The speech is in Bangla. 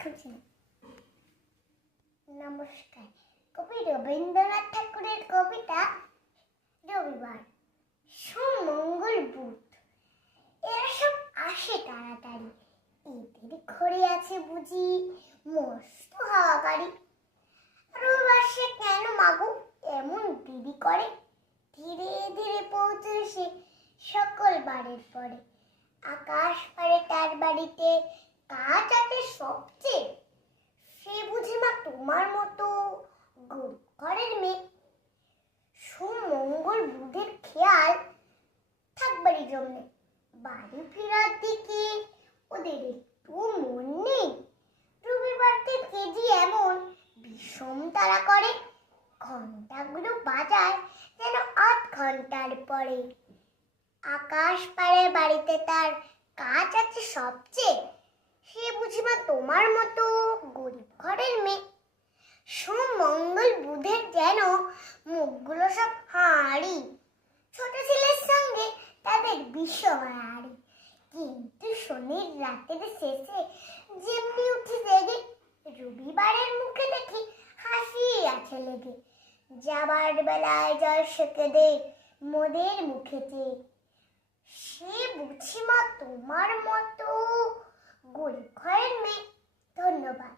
খুঁজি। নমস্কার। কবি রবীন্দ্রনাথ ঠাকুরের কবিতা রবিবার। সোম, মঙ্গল, বুধ এরা সব আসে তাড়াতাড়ি। এদের ঘরে আছে বুঝি মস্ত হাওয়াকারি। রবিবার সে কেন মাগো এমন দেরি করে? ধীরে ধীরে পৌঁছে সে সকল বাড়ির পরে। আকাশ পারে তার বাড়িতে, কাজ আছে সবচেয়ে। সে বুঝি মা তোমার মতো গরিব ঘরের মেয়ে। সোম, মঙ্গল, বুধের খেয়াল থাকবারই জন্যে। বাড়ি ফেরার দিকে ওদের একটু মন নেই। রবিবারকে কেজি এমন বিষম তারা করে, ঘন্টাগুলো বাজায় যেন ৮ ঘন্টার পরে। আকাশ পারে বাড়িতে তার, কাজ আছে সবচেয়ে। সে বুঝি মা তোমার মতো গরিব ঘরের মেয়ে। সোম, মঙ্গল, বুধের যেন মুখগুলো সব হাঁড়ি। ছোট ছেলের সঙ্গে তাদের বিষহারি। কিন্তু শনির রাতের শেষে যেমনি উঠি জেগে, রবিবারের মুখে দেখি হাসি আছে লেগে। যাবার বেলায় জল সেকে দে মোদের মুখেতে। সে বুঝি মা তোমার মতো গরিব ঘরের মেয়ে। ধন্যবাদ।